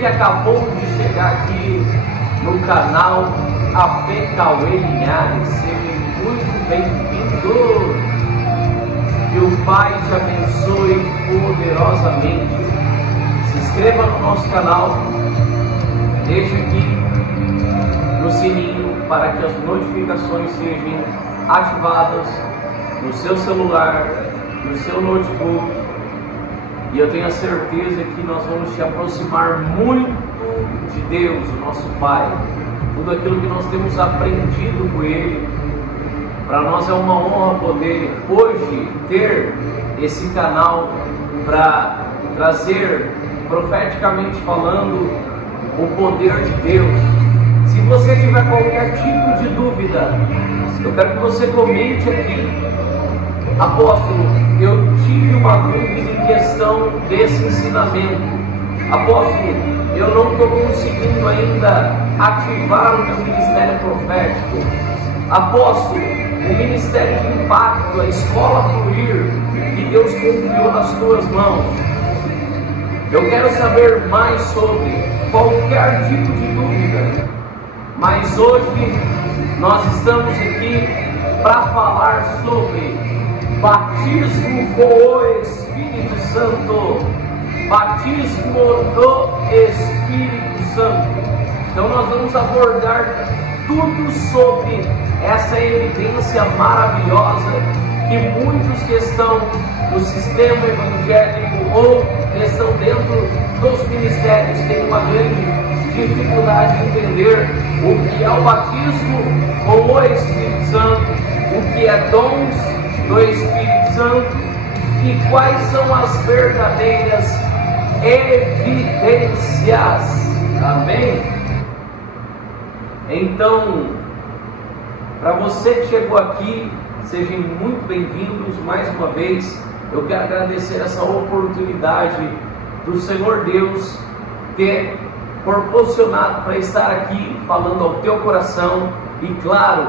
que acabou de chegar aqui no canal AP Cauê Linhares, sejam muito bem-vindos. Que o Pai te abençoe poderosamente. Se inscreva no nosso canal, deixe aqui no sininho para que as notificações sejam ativadas no seu celular, no seu notebook. E eu tenho a certeza que nós vamos te aproximar muito de Deus, o nosso Pai. Tudo aquilo que nós temos aprendido com Ele, para nós é uma honra poder hoje ter esse canal para trazer, profeticamente falando, o poder de Deus. Se você tiver qualquer tipo de dúvida, eu quero que você comente aqui: apóstolo, eu tive uma dúvida em questão desse ensinamento. Apóstolo, eu não estou conseguindo ainda ativar o meu ministério profético. Apóstolo, o ministério de impacto, a escola fluir, que Deus confiou nas tuas mãos. Eu quero saber mais sobre qualquer tipo de dúvida, mas hoje nós estamos aqui para falar sobre batismo com o Espírito Santo. Batismo do Espírito Santo. Então nós vamos abordar tudo sobre essa evidência maravilhosa que muitos que estão no sistema evangélico ou que estão dentro dos ministérios têm uma grande dificuldade de entender o que é o batismo com o Espírito Santo, o que é dons do Espírito Santo e quais são as verdadeiras evidências. Amém? Então, para você que chegou aqui, sejam muito bem-vindos mais uma vez. Eu quero agradecer essa oportunidade do Senhor Deus ter proporcionado para estar aqui falando ao teu coração e, claro,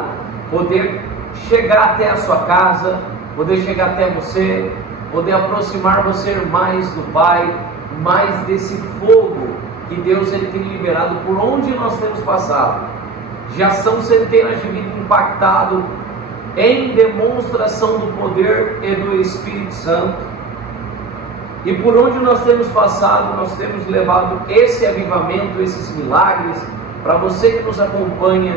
poder chegar até a sua casa, poder chegar até você, poder aproximar você mais do Pai, mais desse fogo que Deus ele tem liberado por onde nós temos passado. Já são centenas de vidas impactadas em demonstração do poder e do Espírito Santo. E por onde nós temos passado, nós temos levado esse avivamento, esses milagres. Para você que nos acompanha,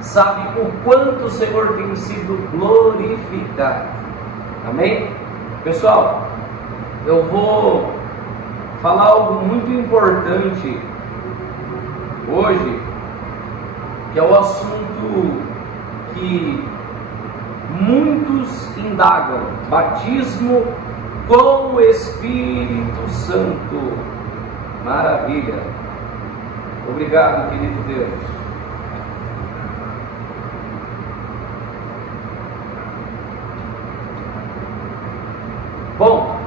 sabe o quanto o Senhor tem sido glorificado. Amém? Pessoal, eu vou falar algo muito importante hoje, que é o assunto que muitos indagam: batismo com o Espírito Santo. Maravilha! Obrigado, querido Deus. Bom,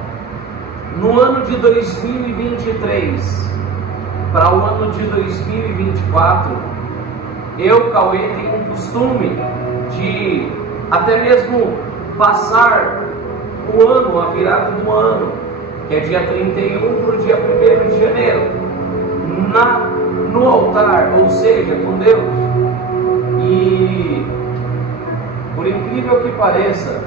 no ano de 2023 para o ano de 2024, eu, Cauê, tenho um costume de até mesmo passar o ano, a virada do ano, que é dia 31 para o dia 1º de janeiro, no altar, ou seja, com Deus. E por incrível que pareça,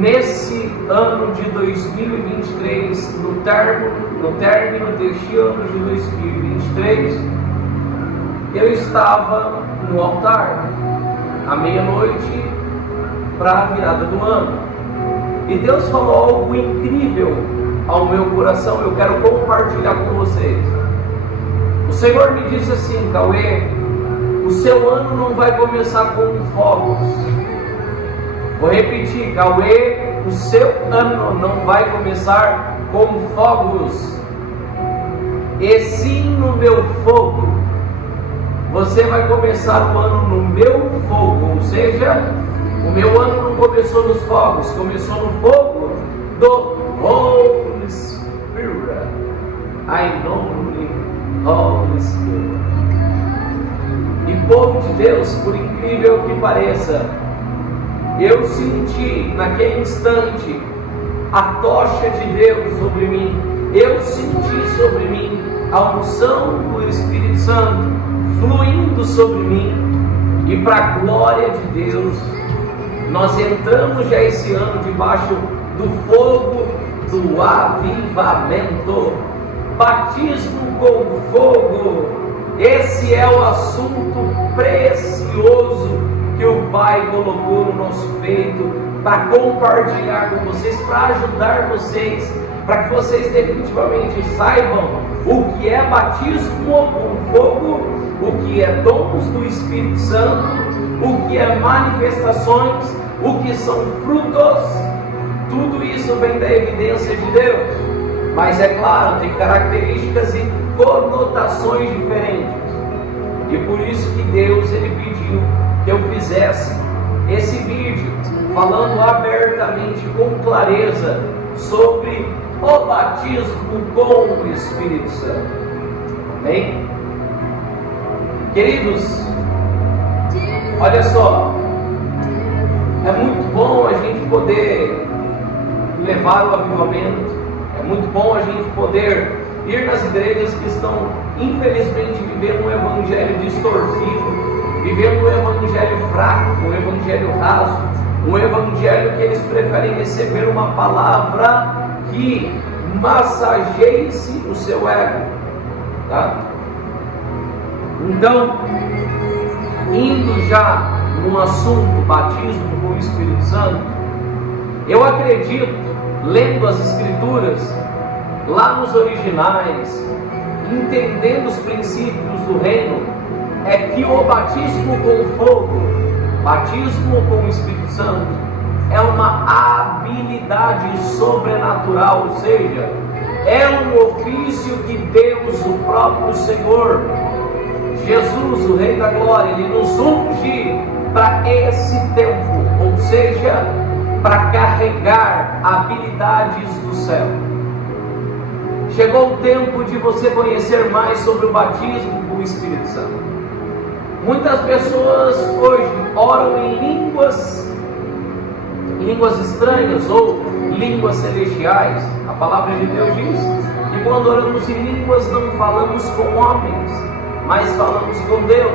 nesse ano de 2023, no término deste ano de 2023, eu estava no altar à meia-noite para a virada do ano, e Deus falou algo incrível ao meu coração. Eu quero compartilhar com vocês. O Senhor me disse assim: Cauê, o seu ano não vai começar com fogos. Vou repetir: Cauê, o seu ano não vai começar com fogos, e sim no meu fogo. Você vai começar o ano no meu fogo, ou seja, o meu ano não começou nos fogos, começou no fogo do Holy Spirit. I know the Holy Spirit. E povo de Deus, por incrível que pareça, eu senti naquele instante a tocha de Deus sobre mim. eu senti sobre mim a unção do Espírito Santo fluindo sobre mim, e para a glória de Deus, nós entramos já esse ano debaixo do fogo do avivamento, batismo com fogo. Esse é o assunto precioso que o Pai colocou no nosso peito para compartilhar com vocês, para ajudar vocês, para que vocês definitivamente saibam o que é batismo com fogo, o que é dons do Espírito Santo, o que é manifestações, o que são frutos. Tudo isso vem da evidência de Deus, mas é claro, tem características e conotações diferentes, e por isso que Deus ele pediu que eu fizesse esse vídeo falando abertamente, com clareza, sobre o batismo com o Espírito Santo. Amém? Queridos, olha só, é muito bom a gente poder levar o avivamento, é muito bom a gente poder ir nas igrejas que estão, infelizmente, vivendo um evangelho distorcido, vivendo um evangelho fraco, um evangelho raso, um evangelho que eles preferem receber uma palavra que massageie-se o seu ego, tá? Então, indo já no assunto batismo com o Espírito Santo, eu acredito, lendo as Escrituras, lá nos originais, entendendo os princípios do reino, é que o batismo com fogo, batismo com o Espírito Santo, é uma habilidade sobrenatural, ou seja, é um ofício que Deus, o próprio Senhor, Jesus, o Rei da Glória, Ele nos unge para esse tempo, ou seja, para carregar habilidades do céu. Chegou o tempo de você conhecer mais sobre o batismo com o Espírito Santo. Muitas pessoas hoje oram em línguas estranhas ou línguas celestiais. A palavra de Deus diz que quando oramos em línguas não falamos com homens, mas falamos com Deus.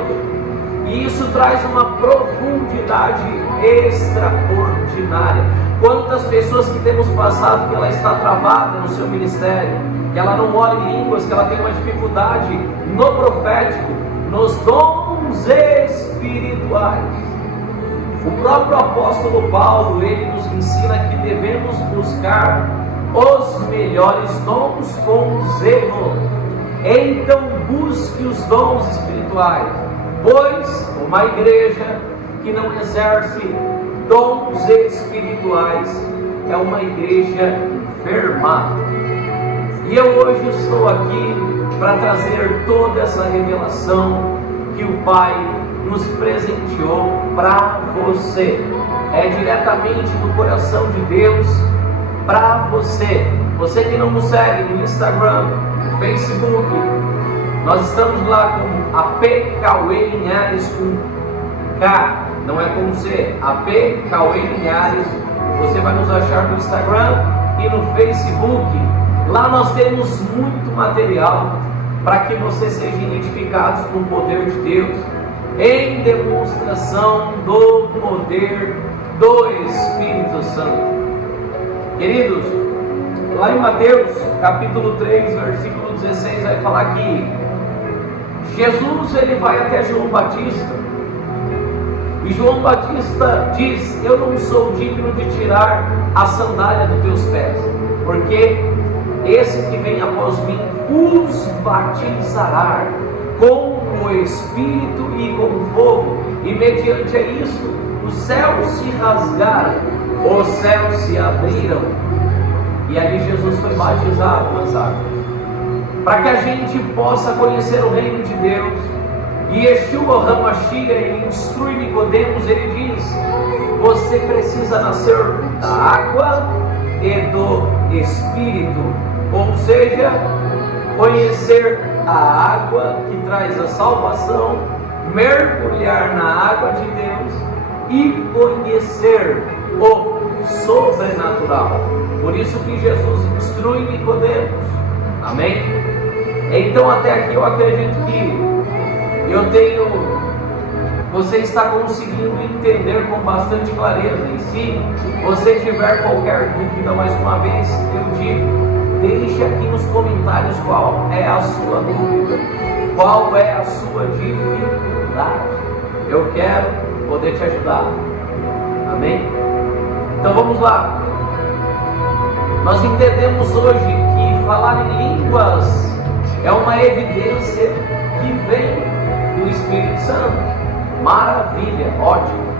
E isso traz uma profundidade extraordinária. Quantas pessoas que temos passado que ela está travada no seu ministério, que ela não ora em línguas, que ela tem uma dificuldade no profético, nos dons espirituais. O próprio apóstolo Paulo, ele nos ensina que devemos buscar os melhores dons com zelo. Então busque os dons espirituais, pois uma igreja que não exerce dons espirituais é uma igreja enferma. E eu hoje estou aqui para trazer toda essa revelação que o Pai nos presenteou para você. É diretamente do coração de Deus para você. Você que não nos segue no Instagram, no Facebook, nós estamos lá com AP Cauê Linhares com K, não é com C, AP Cauê Linhares. Você vai nos achar no Instagram e no Facebook. Lá nós temos muito material para que vocês sejam identificados no poder de Deus, em demonstração do poder do Espírito Santo. Queridos, lá em Mateus capítulo 3, versículo 16, vai falar que Jesus ele vai até João Batista, e João Batista diz: eu não sou digno de tirar a sandália dos teus pés, porque esse que vem após mim os batizará com o Espírito e com fogo. E mediante isso os céus se rasgaram, os céus se abriram, e ali Jesus foi batizado nas águas, para que a gente possa conhecer o reino de Deus. E Yeshua HaMashiach, ele instrui Nicodemos, ele diz: você precisa nascer da água e do Espírito, ou seja, conhecer a água que traz a salvação, mergulhar na água de Deus e conhecer o sobrenatural. Por isso que Jesus instrui Nicodemos: Amém? Então até aqui eu acredito que você está conseguindo entender com bastante clareza. E se você tiver qualquer dúvida, mais uma vez eu digo, deixe aqui nos comentários qual é a sua dúvida, qual é a sua dificuldade. Eu quero poder te ajudar. Amém? Então vamos lá. Nós entendemos hoje que falar em línguas é uma evidência que vem do Espírito Santo. Maravilha, ótimo,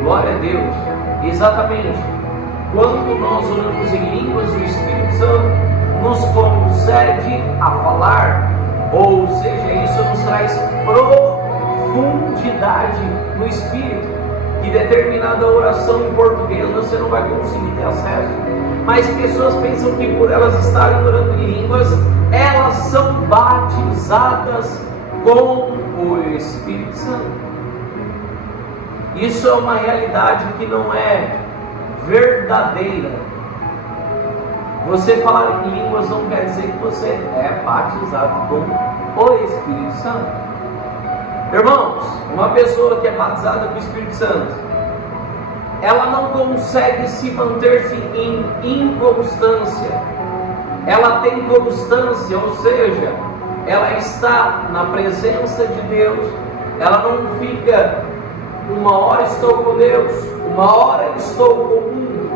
glória a Deus. Exatamente, quando nós oramos em línguas, o Espírito Santo nos concede a falar, ou seja, isso nos traz profundidade no Espírito, que determinada oração em português você não vai conseguir ter acesso, mas pessoas pensam que por elas estarem orando em línguas, elas são batizadas com o Espírito Santo. Isso é uma realidade que não é verdadeira. Você falar em línguas não quer dizer que você é batizado com o Espírito Santo. Irmãos, uma pessoa que é batizada com o Espírito Santo, ela não consegue se manter-se em inconstância. Ela tem constância, ou seja, ela está na presença de Deus. Ela não fica, uma hora estou com Deus, uma hora estou com o mundo,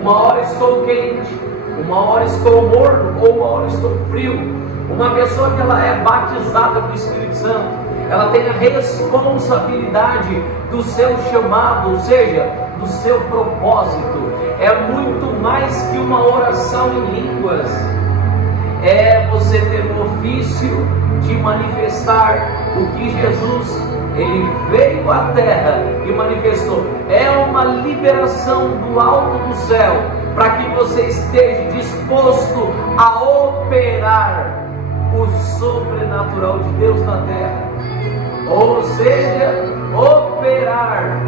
uma hora estou quente, uma hora estou morno, ou uma hora estou frio. Uma pessoa que ela é batizada com o Espírito Santo, ela tem a responsabilidade do seu chamado, ou seja, do seu propósito. É muito mais que uma oração em línguas. É você ter o ofício de manifestar o que Jesus, Ele veio à terra e manifestou. É uma liberação do alto do céu, para que você esteja disposto a operar o sobrenatural de Deus na terra. Ou seja, operar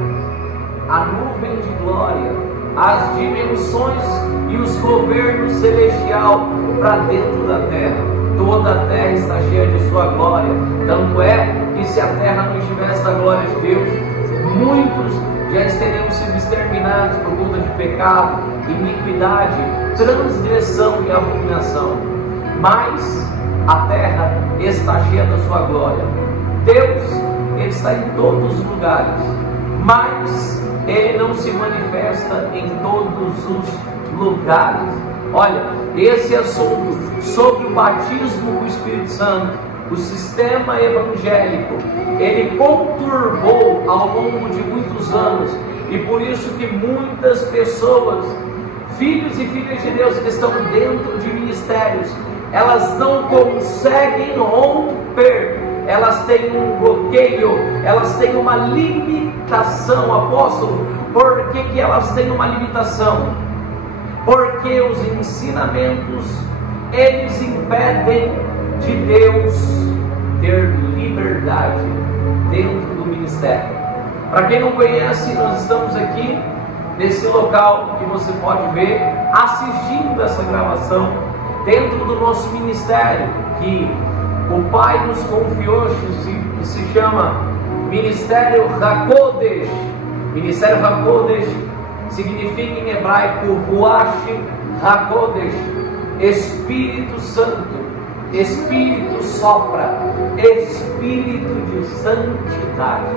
a nuvem de glória, as dimensões e os governos celestiais para dentro da terra. Toda a terra está cheia de sua glória. Tanto é que se a terra não estivesse na glória de Deus, muitos já teriam sido exterminados por conta de pecado, iniquidade, transgressão e abominação. Mas a terra está cheia da sua glória. Deus, Ele está em todos os lugares, mas Ele não se manifesta em todos os lugares. Olha, esse assunto sobre o batismo com o Espírito Santo, o sistema evangélico, ele conturbou ao longo de muitos anos, e por isso que muitas pessoas, filhos e filhas de Deus que estão dentro de ministérios, elas não conseguem romper, elas têm um bloqueio, elas têm uma limitação. Apóstolo, por que elas têm uma limitação? Porque os ensinamentos, eles impedem de Deus ter liberdade dentro do ministério. Para quem não conhece, nós estamos aqui nesse local que você pode ver, assistindo essa gravação, dentro do nosso ministério, que o Pai nos confiou, que se chama Ministério HaKodesh. Ministério HaKodesh significa em hebraico Ruach HaKodesh, Espírito Santo, Espírito sopra, Espírito de santidade.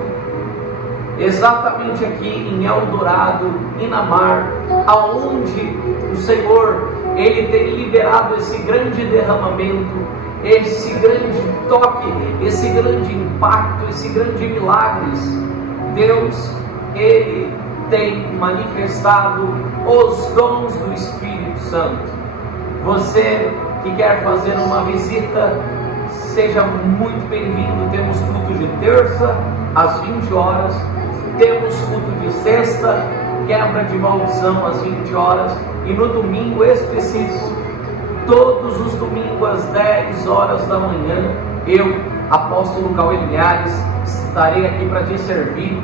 Exatamente aqui em Eldorado, Inamar, aonde o Senhor, Ele tem liberado esse grande derramamento, esse grande toque, esse grande impacto, esse grande milagres. Deus, Ele tem manifestado os dons do Espírito Santo. Você que quer fazer uma visita, seja muito bem-vindo. Temos culto de terça às 20 horas, temos culto de sexta, quebra de maldição às 20 horas, e no domingo específico, todos os domingos às 10 horas da manhã, eu, apóstolo Cauê Linhares, estarei aqui para te servir.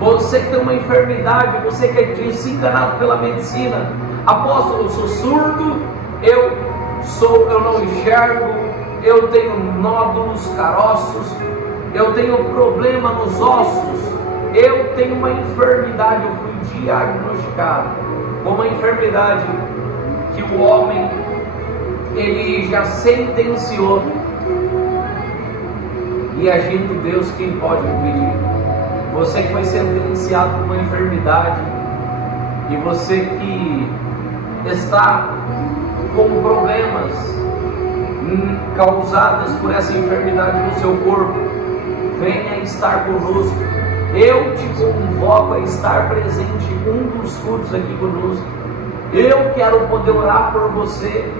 Você que tem uma enfermidade, você que é desenganado pela medicina, apóstolo, eu sou surdo, eu eu não enxergo, eu tenho nódulos, caroços, eu tenho problema nos ossos, eu tenho uma enfermidade, eu fui diagnosticado com uma enfermidade que o homem, ele já sentenciou, e agindo Deus, quem pode impedir? Você que foi sentenciado por uma enfermidade, e você que está com problemas causadas por essa enfermidade no seu corpo, venha estar conosco. Eu te convoco a estar presente em um dos cultos aqui conosco. Eu quero poder orar por você.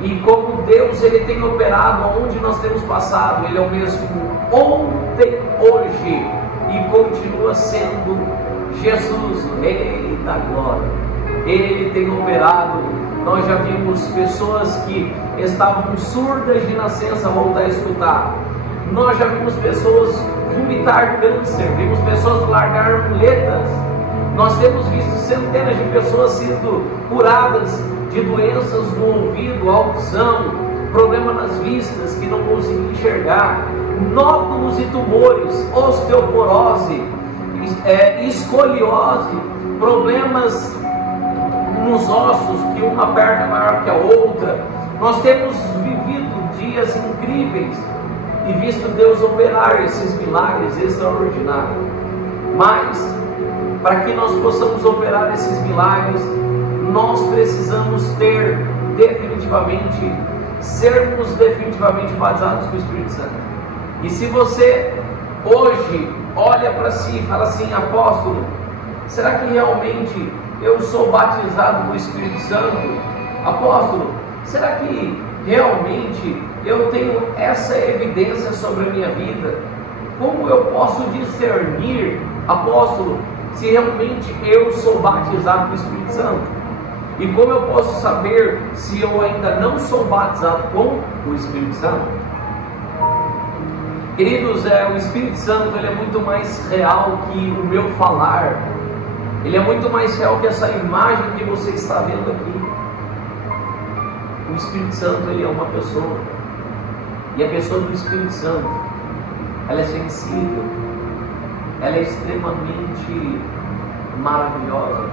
E como Deus, Ele tem operado onde nós temos passado, Ele é o mesmo ontem, hoje e continua sendo Jesus, o Rei da Glória. Ele tem operado. Nós já vimos pessoas que estavam surdas de nascença voltar a escutar. Nós já vimos pessoas vomitar câncer, vimos pessoas largar muletas. Nós temos visto centenas de pessoas sendo curadas de doenças no ouvido, audição, problema nas vistas, que não conseguem enxergar, nódulos e tumores, osteoporose, escoliose, problemas nos ossos, que uma perna é maior que a outra. Nós temos vivido dias incríveis e visto Deus operar esses milagres extraordinários. Mas, para que nós possamos operar esses milagres, nós precisamos sermos definitivamente batizados com o Espírito Santo. E se você hoje olha para si e fala assim: apóstolo, será que realmente eu sou batizado com o Espírito Santo? Apóstolo, será que realmente eu tenho essa evidência sobre a minha vida? Como eu posso discernir, apóstolo, se realmente eu sou batizado com o Espírito Santo? E como eu posso saber se eu ainda não sou batizado com o Espírito Santo? Queridos, o Espírito Santo, ele é muito mais real que o meu falar. Ele é muito mais real que essa imagem que você está vendo aqui. O Espírito Santo, ele é uma pessoa. E a pessoa do Espírito Santo, ela é sensível, ela é extremamente maravilhosa,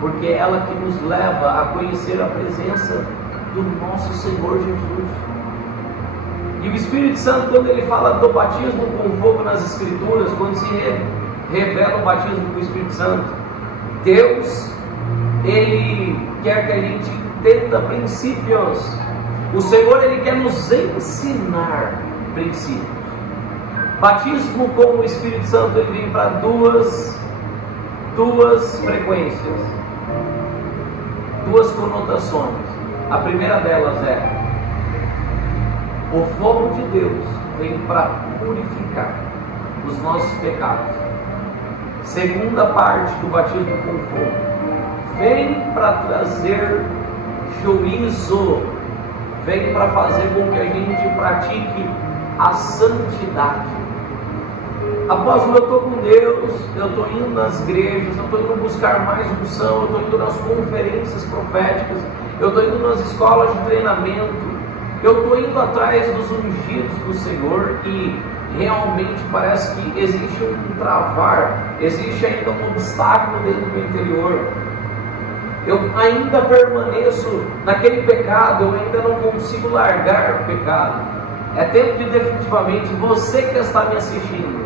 porque é ela que nos leva a conhecer a presença do nosso Senhor Jesus. E o Espírito Santo, quando ele fala do batismo com fogo nas Escrituras, quando se revela o batismo com o Espírito Santo, Deus, ele quer que a gente entenda princípios. O Senhor, ele quer nos ensinar princípios. Batismo com o Espírito Santo, ele vem para duas frequências, duas conotações. A primeira delas é: o fogo de Deus vem para purificar os nossos pecados. Segunda parte do batismo com fogo, vem para trazer juízo, vem para fazer com que a gente pratique a santidade. Apóstolo, eu estou com Deus, eu estou indo nas igrejas, eu estou indo buscar mais unção, eu estou indo nas conferências proféticas, eu estou indo nas escolas de treinamento, eu estou indo atrás dos ungidos do Senhor, e realmente parece que existe um travar, existe ainda um obstáculo dentro do meu interior. Eu ainda permaneço naquele pecado, eu ainda não consigo largar o pecado. É tempo de definitivamente você que está me assistindo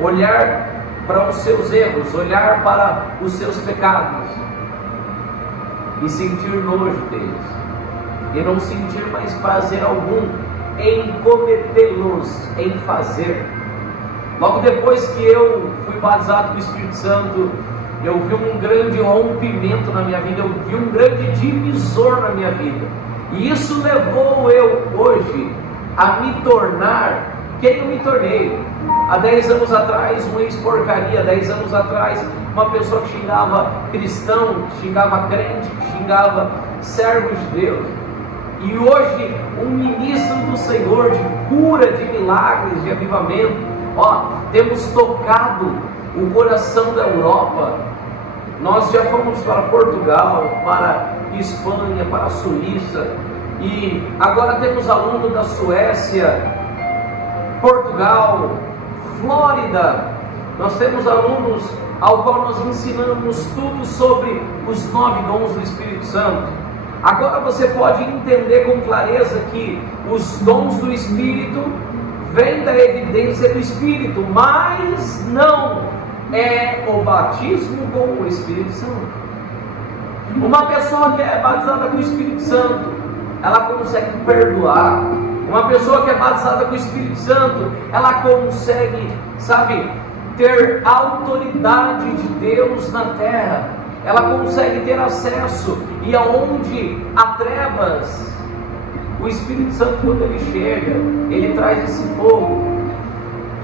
olhar para os seus erros, olhar para os seus pecados e sentir nojo deles, e não sentir mais prazer algum em cometê-los, em fazer. Logo depois que eu fui batizado com o Espírito Santo, eu vi um grande rompimento na minha vida, eu vi um grande divisor na minha vida, e isso levou eu hoje a me tornar quem eu me tornei. Há 10 anos atrás, um ex-porcaria. 10 anos atrás, uma pessoa que xingava cristão, que xingava crente, que xingava servos de Deus. E hoje, um ministro do Senhor, de cura, de milagres, de avivamento. Temos tocado o coração da Europa. Nós já fomos para Portugal, para Espanha, para a Suíça, E agora temos aluno da Suécia, Portugal, Flórida. Nós temos alunos ao qual nós ensinamos tudo sobre os 9 dons do Espírito Santo. Agora você pode entender com clareza que os dons do Espírito vêm da evidência do Espírito, mas não é o batismo com o Espírito Santo. Uma pessoa que é batizada com o Espírito Santo, ela consegue perdoar. Uma pessoa que é batizada com o Espírito Santo, ela consegue, ter autoridade de Deus na terra. Ela consegue ter acesso. E aonde há trevas, o Espírito Santo, quando ele chega, ele traz esse fogo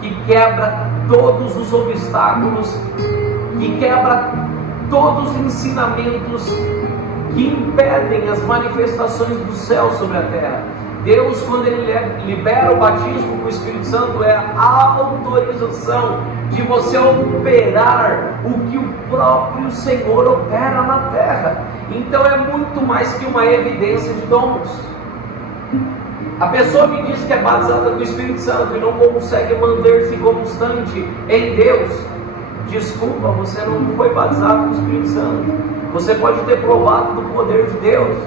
que quebra todos os obstáculos, que quebra todos os ensinamentos que impedem as manifestações do céu sobre a terra. Deus, quando Ele libera o batismo com o Espírito Santo, é a autorização de você operar o que o próprio Senhor opera na terra. Então é muito mais que uma evidência de dons. A pessoa me diz que é batizada com o Espírito Santo e não consegue manter-se constante em Deus. Desculpa, você não foi batizado com o Espírito Santo. Você pode ter provado do poder de Deus,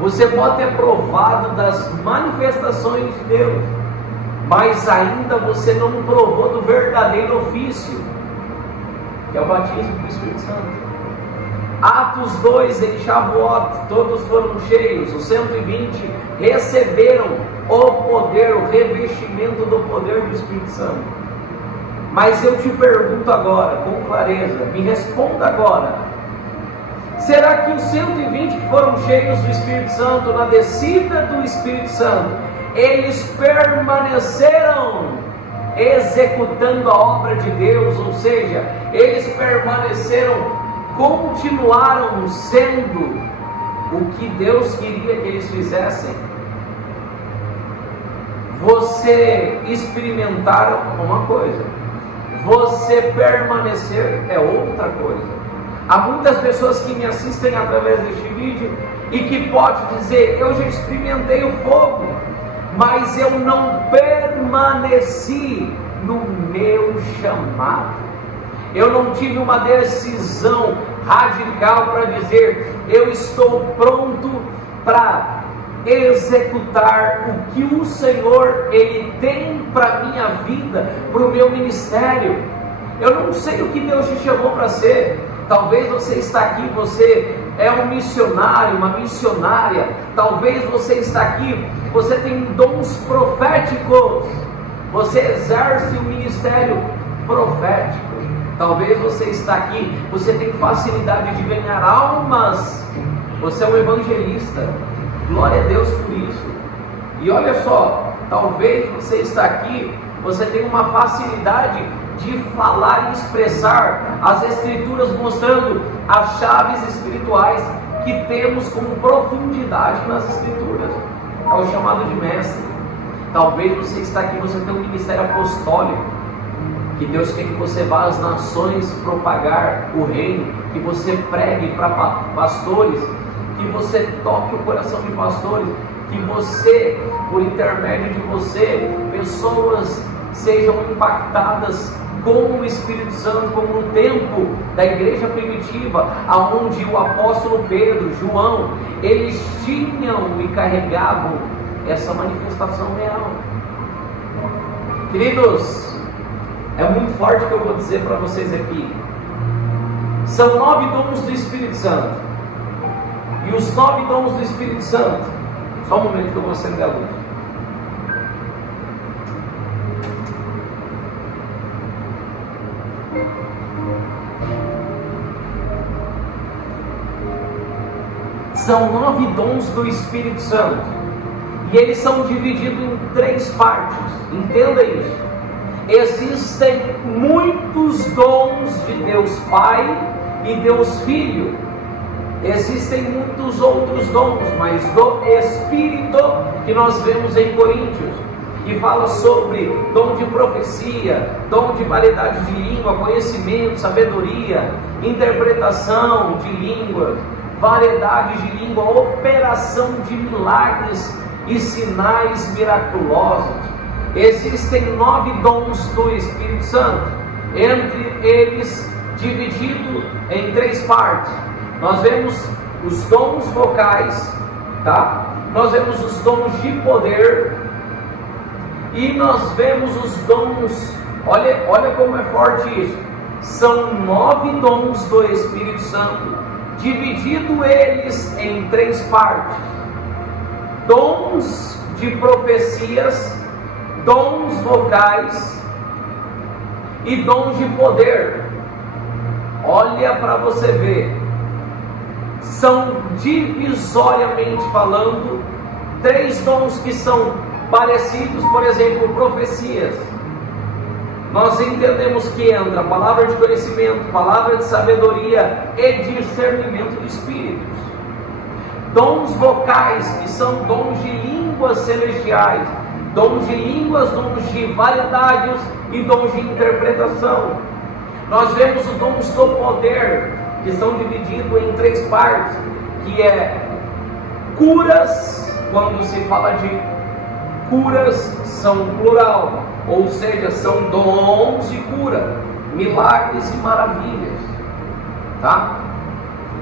você pode ter provado das manifestações de Deus, mas ainda você não provou do verdadeiro ofício, que é o batismo com o Espírito Santo. Atos 2, em Shavuot, todos foram cheios, os 120 receberam o poder, o revestimento do poder do Espírito Santo. Mas eu te pergunto agora, com clareza, me responda agora: será que os 120 que foram cheios do Espírito Santo, na descida do Espírito Santo, eles permaneceram executando a obra de Deus? Ou seja, eles continuaram sendo o que Deus queria que eles fizessem? Você experimentar uma coisa, você permanecer é outra coisa. Há muitas pessoas que me assistem através deste vídeo e que podem dizer: eu já experimentei o fogo, mas eu não permaneci no meu chamado. Eu não tive uma decisão radical para dizer: eu estou pronto para executar o que o Senhor Ele tem para a minha vida, para o meu ministério. Eu não sei o que Deus te chamou para ser. Talvez você está aqui, você é um missionário, uma missionária. Talvez você está aqui, você tem dons proféticos, você exerce o ministério profético. Talvez você está aqui, você tem facilidade de ganhar almas, você é um evangelista. Glória a Deus por isso. E olha só, talvez você está aqui, você tem uma facilidade de falar e expressar as Escrituras, mostrando as chaves espirituais que temos com profundidade nas Escrituras. É o chamado de mestre. Talvez você está aqui, você tem um ministério apostólico, que Deus quer que você vá às nações propagar o reino, que você pregue para pastores, que você toque o coração de pastores, que você, por intermédio de você, pessoas sejam impactadas com o Espírito Santo, como no tempo da igreja primitiva, aonde o apóstolo Pedro, João, eles tinham e carregavam essa manifestação real. Queridos, é muito forte o que eu vou dizer para vocês aqui. São 9 dons do Espírito Santo. E os 9 dons do Espírito Santo, só um momento que eu vou acender a luz. São 9 dons do Espírito Santo, e eles são divididos em 3 partes. Entenda isso. Existem muitos dons de Deus Pai e Deus Filho. Existem muitos outros dons, mas do Espírito, que nós vemos em Coríntios, que fala sobre dom de profecia, dom de variedade de língua, conhecimento, sabedoria, interpretação de línguas, variedade de língua, operação de milagres e sinais miraculosos. Existem 9 dons do Espírito Santo, entre eles dividido em 3 partes. Nós vemos os dons vocais, tá? Nós vemos os dons de poder e nós vemos os dons, olha como é forte isso, são 9 dons do Espírito Santo, dividido eles em 3 partes: dons de profecias, dons vocais e dons de poder. Olha para você ver, são divisoriamente falando 3 dons que são parecidos. Por exemplo, profecias, nós entendemos que entra palavra de conhecimento, palavra de sabedoria e discernimento de espíritos. Dons vocais, que são dons de línguas celestiais, dons de línguas, dons de variedades e dons de interpretação. Nós vemos os dons do poder, que são divididos em 3 partes, que é curas. Quando se fala de curas, são plural, ou seja, são dons de cura, milagres e maravilhas, tá?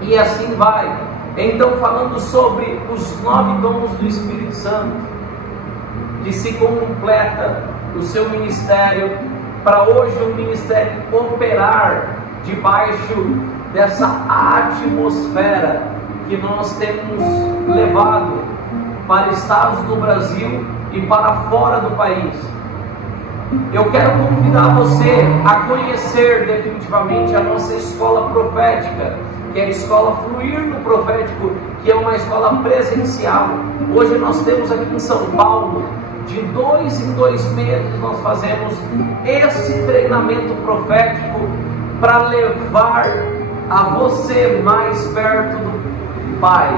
E assim vai. Então, falando sobre os 9 dons do Espírito Santo, que se completa o seu ministério, para hoje o ministério operar debaixo dessa atmosfera que nós temos levado para estados do Brasil e para fora do país. Eu quero convidar você a conhecer definitivamente a nossa escola profética, que é a escola Fluir no Profético, que é uma escola presencial. Hoje nós temos aqui em São Paulo, de 2 em 2 meses nós fazemos esse treinamento profético para levar a você mais perto do Pai,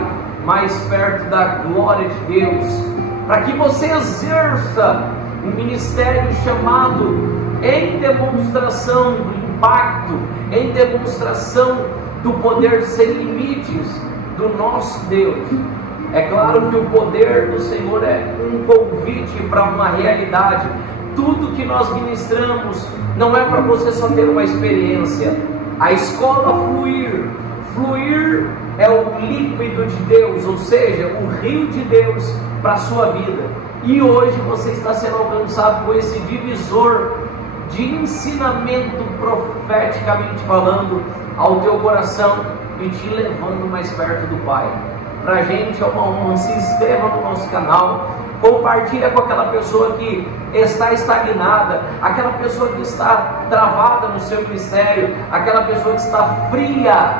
mais perto da glória de Deus, para que você exerça um ministério chamado em demonstração do impacto, em demonstração do poder sem limites do nosso Deus. É claro que o poder do Senhor é um convite para uma realidade. Tudo que nós ministramos não é para você só ter uma experiência. A escola Fluir é o líquido de Deus, ou seja, o rio de Deus para a sua vida. E hoje você está sendo alcançado com esse divisor de ensinamento, profeticamente falando, ao teu coração e te levando mais perto do Pai. Para a gente é uma honra. Se inscreva no nosso canal, compartilha com aquela pessoa que está estagnada, aquela pessoa que está travada no seu ministério, aquela pessoa que está fria.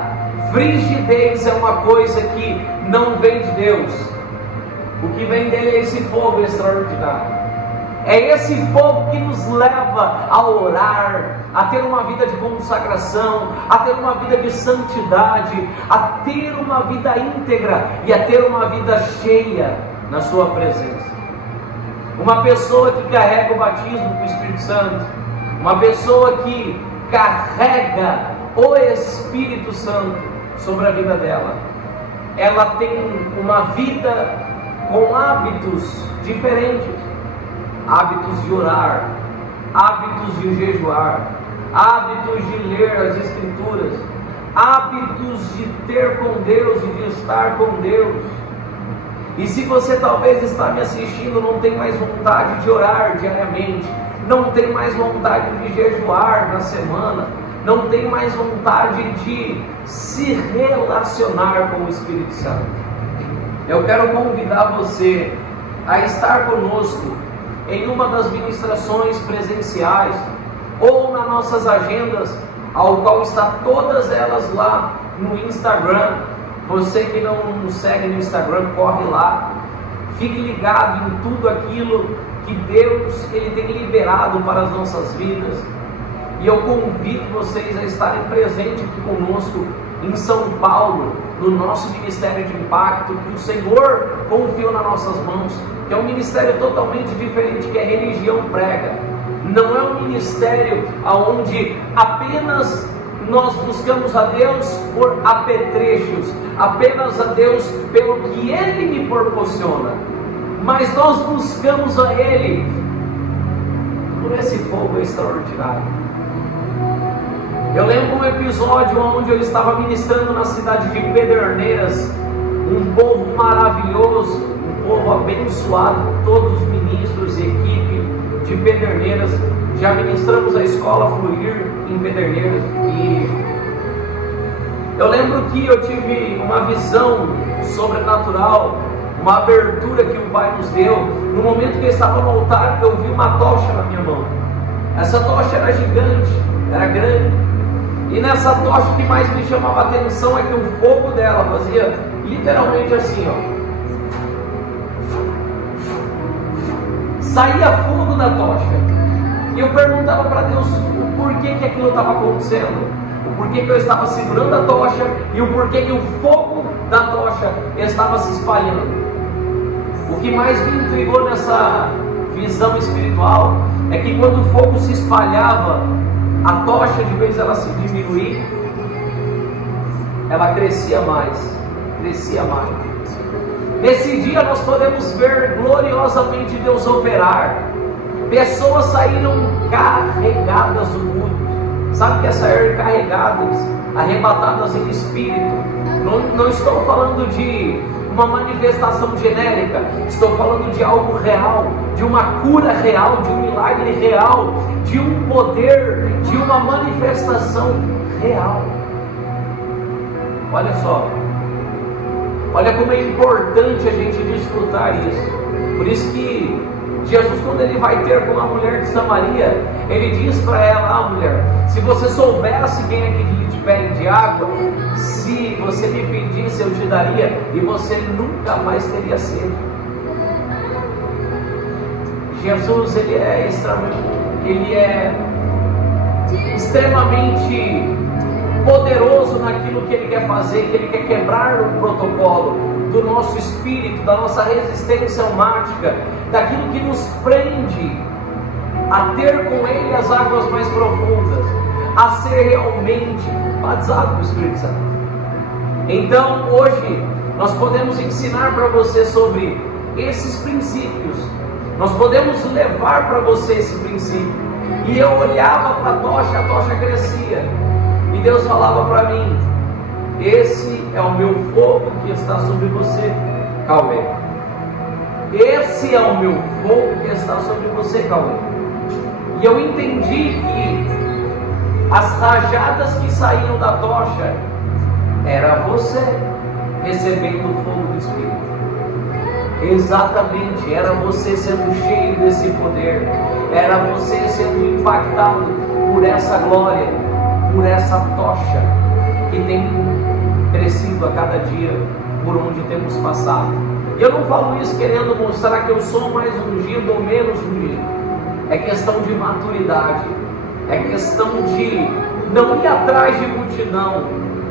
Frigidez é uma coisa que não vem de Deus. O que vem dele é esse fogo extraordinário. É esse fogo que nos leva a orar, a ter uma vida de consagração, a ter uma vida de santidade, a ter uma vida íntegra e a ter uma vida cheia na sua presença. Uma pessoa que carrega o batismo com o Espírito Santo, uma pessoa que carrega o Espírito Santo sobre a vida dela, ela tem uma vida com hábitos diferentes. Hábitos de orar, hábitos de jejuar, hábitos de ler as Escrituras, hábitos de ter com Deus e de estar com Deus. E se você talvez está me assistindo, não tem mais vontade de orar diariamente, não tem mais vontade de jejuar na semana, não tem mais vontade de se relacionar com o Espírito Santo, eu quero convidar você a estar conosco em uma das ministrações presenciais ou nas nossas agendas, ao qual está todas elas lá no Instagram. Você que não nos segue no Instagram, corre lá, fique ligado em tudo aquilo que Deus ele tem liberado para as nossas vidas. E eu convido vocês a estarem presentes aqui conosco em São Paulo, no nosso Ministério de Impacto, que o Senhor confiou nas nossas mãos, que é um ministério totalmente diferente que a religião prega. Não é um ministério onde apenas nós buscamos a Deus por apetrechos, apenas a Deus pelo que Ele me proporciona, mas nós buscamos a Ele por esse fogo extraordinário. Eu lembro um episódio onde eu estava ministrando na cidade de Pederneiras, um povo maravilhoso, um povo abençoado, todos os ministros e equipe de Pederneiras. Já ministramos a escola Fluir em Pederneiras e eu lembro que eu tive uma visão sobrenatural, uma abertura que o Pai nos deu. No momento que eu estava no altar, eu vi uma tocha na minha mão. Essa tocha era gigante, era grande. E nessa tocha, o que mais me chamava a atenção é que o fogo dela fazia literalmente assim, ó. Saía fogo da tocha. E eu perguntava para Deus o porquê que aquilo estava acontecendo, o porquê que eu estava segurando a tocha e o porquê que o fogo da tocha estava se espalhando. O que mais me intrigou nessa visão espiritual é que quando o fogo se espalhava, a tocha, de vez ela se diminuir, ela crescia mais, crescia mais. Nesse dia nós podemos ver gloriosamente Deus operar. Pessoas saíram carregadas do mundo. Sabe o que é sair carregadas, arrebatadas em espírito? Não estou falando de uma manifestação genérica, estou falando de algo real, de uma cura real, de um milagre real, de um poder, de uma manifestação real. Olha só, olha como é importante a gente desfrutar isso. Por isso que Jesus, quando ele vai ter com a mulher de Samaria, ele diz para ela: mulher, se você soubesse quem é que te pede água, se você me pedisse eu te daria, e você nunca mais teria sede. Jesus, ele é extremamente poderoso naquilo que ele quer fazer, que ele quer quebrar o protocolo do nosso espírito, da nossa resistência almática, daquilo que nos prende a ter com Ele as águas mais profundas, a ser realmente batizado do Espírito Santo. Então, hoje, nós podemos ensinar para você sobre esses princípios, nós podemos levar para você esse princípio. E eu olhava para a tocha crescia, e Deus falava para mim: esse é o meu fogo que está sobre você, Cauê. Esse é o meu fogo que está sobre você, Cauê. E eu entendi que as rajadas que saíam da tocha era você recebendo o fogo do Espírito. Exatamente, era você sendo cheio desse poder, era você sendo impactado por essa glória, por essa tocha que tem crescido a cada dia por onde temos passado. E eu não falo isso querendo mostrar que eu sou mais ungido ou menos ungido. É questão de maturidade, é questão de não ir atrás de multidão,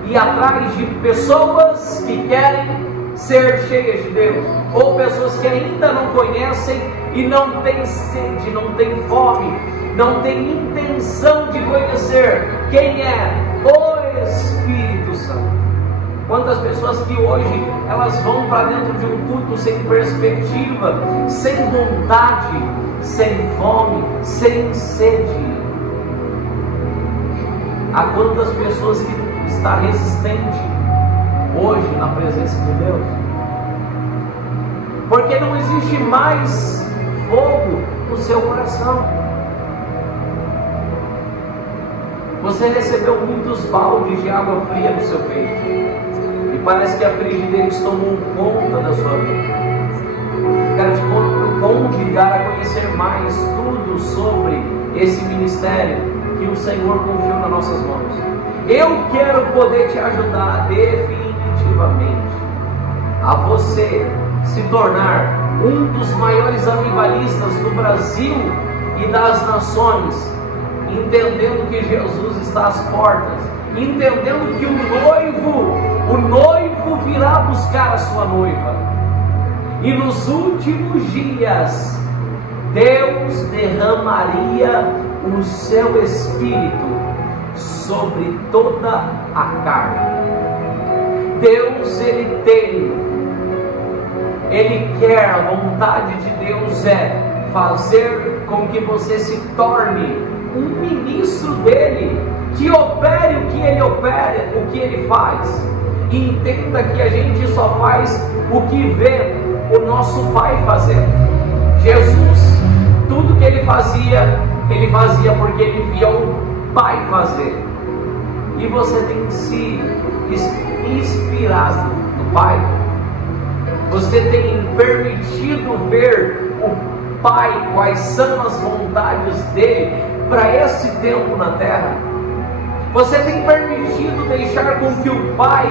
ir atrás de pessoas que querem ser cheias de Deus, ou pessoas que ainda não conhecem e não têm sede, não têm fome, não têm intenção de conhecer quem é o Espírito Santo. Quantas pessoas que hoje elas vão para dentro de um culto sem perspectiva, sem vontade, sem fome, sem sede. Há quantas pessoas que estão resistentes hoje na presença de Deus, porque não existe mais fogo no seu coração. Você recebeu muitos baldes de água fria no seu peito, e parece que a frigidez tomou conta da sua vida. Quero te convidar a conhecer mais tudo sobre esse ministério que o Senhor confiou nas nossas mãos. Eu quero poder te ajudar definitivamente a você se tornar um dos maiores avivalistas do Brasil e das nações, entendendo que Jesus está às portas, entendendo que o noivo virá buscar a sua noiva, e nos últimos dias Deus derramaria o seu Espírito sobre toda a carne. Deus, Ele quer, a vontade de Deus é fazer com que você se torne um ministro dele, que opere o que ele opera, o que ele faz. E entenda que a gente só faz o que vê o nosso Pai fazendo. Jesus, tudo que ele fazia porque ele via o Pai fazer. E você tem se inspirado no Pai. Você tem permitido ver o Pai, quais são as vontades dele para esse tempo na terra. Você tem permitido deixar com que o Pai,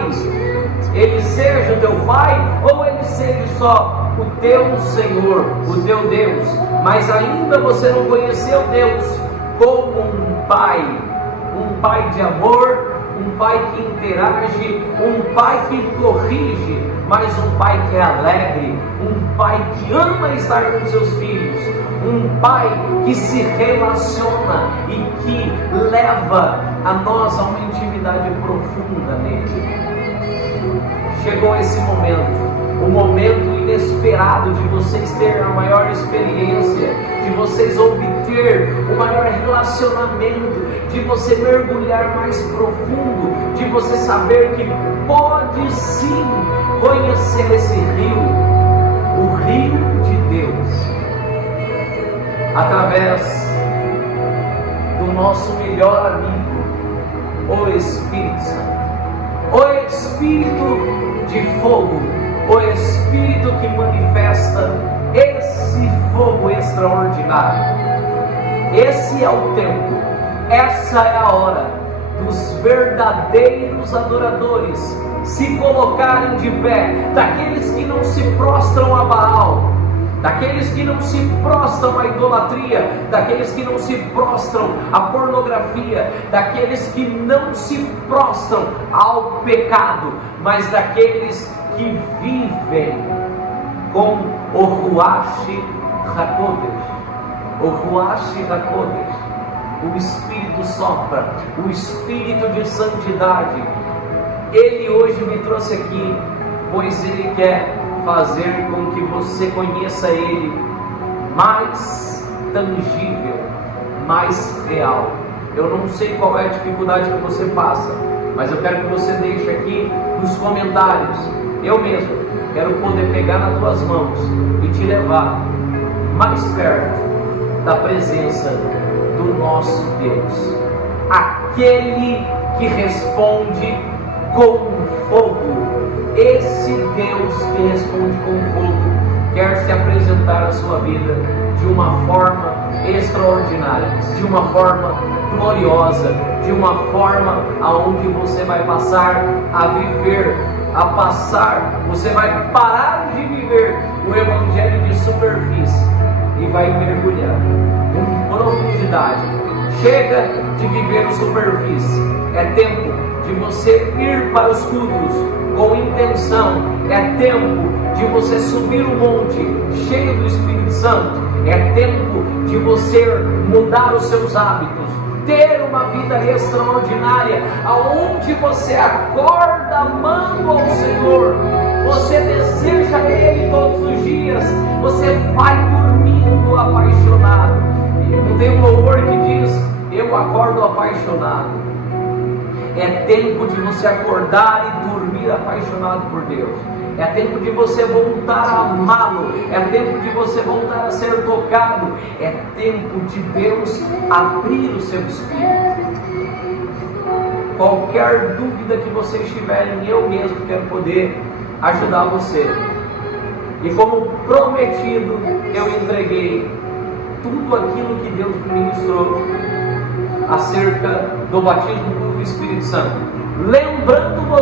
ele seja o teu Pai, ou ele seja só o teu Senhor, o teu Deus, mas ainda você não conheceu Deus como um Pai de amor, um Pai que interage, um Pai que corrige, mas um Pai que é alegre, um Pai que ama estar com seus filhos, um Pai que se relaciona e que leva a nós a uma intimidade profunda nele. Chegou esse momento, o momento inesperado de vocês terem a maior experiência, de vocês obter o maior relacionamento, de você mergulhar mais profundo, de você saber que pode sim conhecer esse rio, o rio de Deus, através do nosso melhor amigo, o Espírito Santo, o Espírito de fogo, o Espírito que manifesta esse fogo extraordinário. Esse é o tempo, essa é a hora dos verdadeiros adoradores se colocarem de pé, daqueles que não se prostram a Baal, daqueles que não se prostram à idolatria, daqueles que não se prostram à pornografia, daqueles que não se prostram ao pecado, mas daqueles que vivem com o Ruach HaKodesh, o Ruach HaKodesh, o Espírito sopra, o Espírito de santidade. Ele hoje me trouxe aqui, pois Ele quer fazer com que você conheça Ele mais tangível, mais real. Eu não sei qual é a dificuldade que você passa, mas eu quero que você deixe aqui nos comentários. Eu mesmo quero poder pegar nas tuas mãos e te levar mais perto da presença do nosso Deus, aquele que responde com fogo. Esse Deus que responde com fogo quer se apresentar à sua vida de uma forma extraordinária, de uma forma gloriosa, de uma forma aonde você vai passar a viver, você vai parar de viver o evangelho de superfície e vai mergulhar com profundidade. Chega de viver o superfície, é tempo de você ir para os cultos com intenção, é tempo de você subir o monte cheio do Espírito Santo, é tempo de você mudar os seus hábitos, ter uma vida extraordinária, aonde você acorda amando ao Senhor, você deseja Ele todos os dias, você vai dormindo apaixonado. Não tem um louvor que diz: eu acordo apaixonado. É tempo de você acordar e dormir apaixonado por Deus. É tempo de você voltar a amá-lo. É tempo de você voltar a ser tocado. É tempo de Deus abrir o seu espírito. Qualquer dúvida que você estiver em, eu mesmo quero poder ajudar você. E como prometido, eu entreguei tudo aquilo que Deus me ministrou acerca do batismo do Espírito Santo, lembrando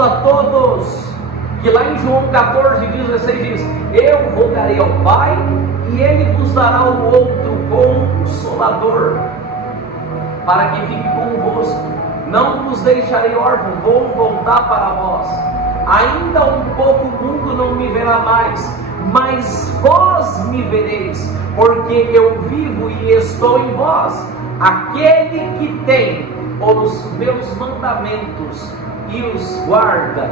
a todos, que lá em João 14:16 diz: eu rogarei ao Pai, e Ele vos dará o outro Consolador, para que fique convosco. Não vos deixarei órfão, vou voltar para vós. Ainda um pouco o mundo não me verá mais, mas vós me vereis, porque eu vivo e estou em vós. aquele que tem os meus mandamentos e os guarda,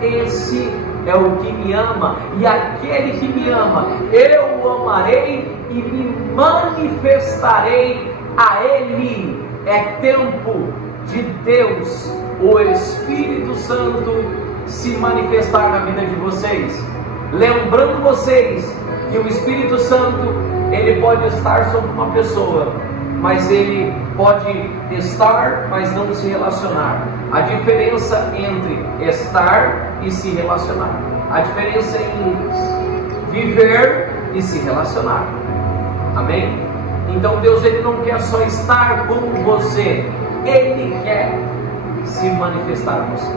esse é o que me ama, e aquele que me ama, eu o amarei e me manifestarei a ele. É tempo de Deus, o Espírito Santo, se manifestar na vida de vocês. Lembrando vocês que o Espírito Santo, ele pode estar sobre uma pessoa, mas ele pode estar, mas não se relacionar. A diferença entre estar e se relacionar. A diferença em viver e se relacionar. Amém? Então Deus, ele não quer só estar com você, ele quer se manifestar a você.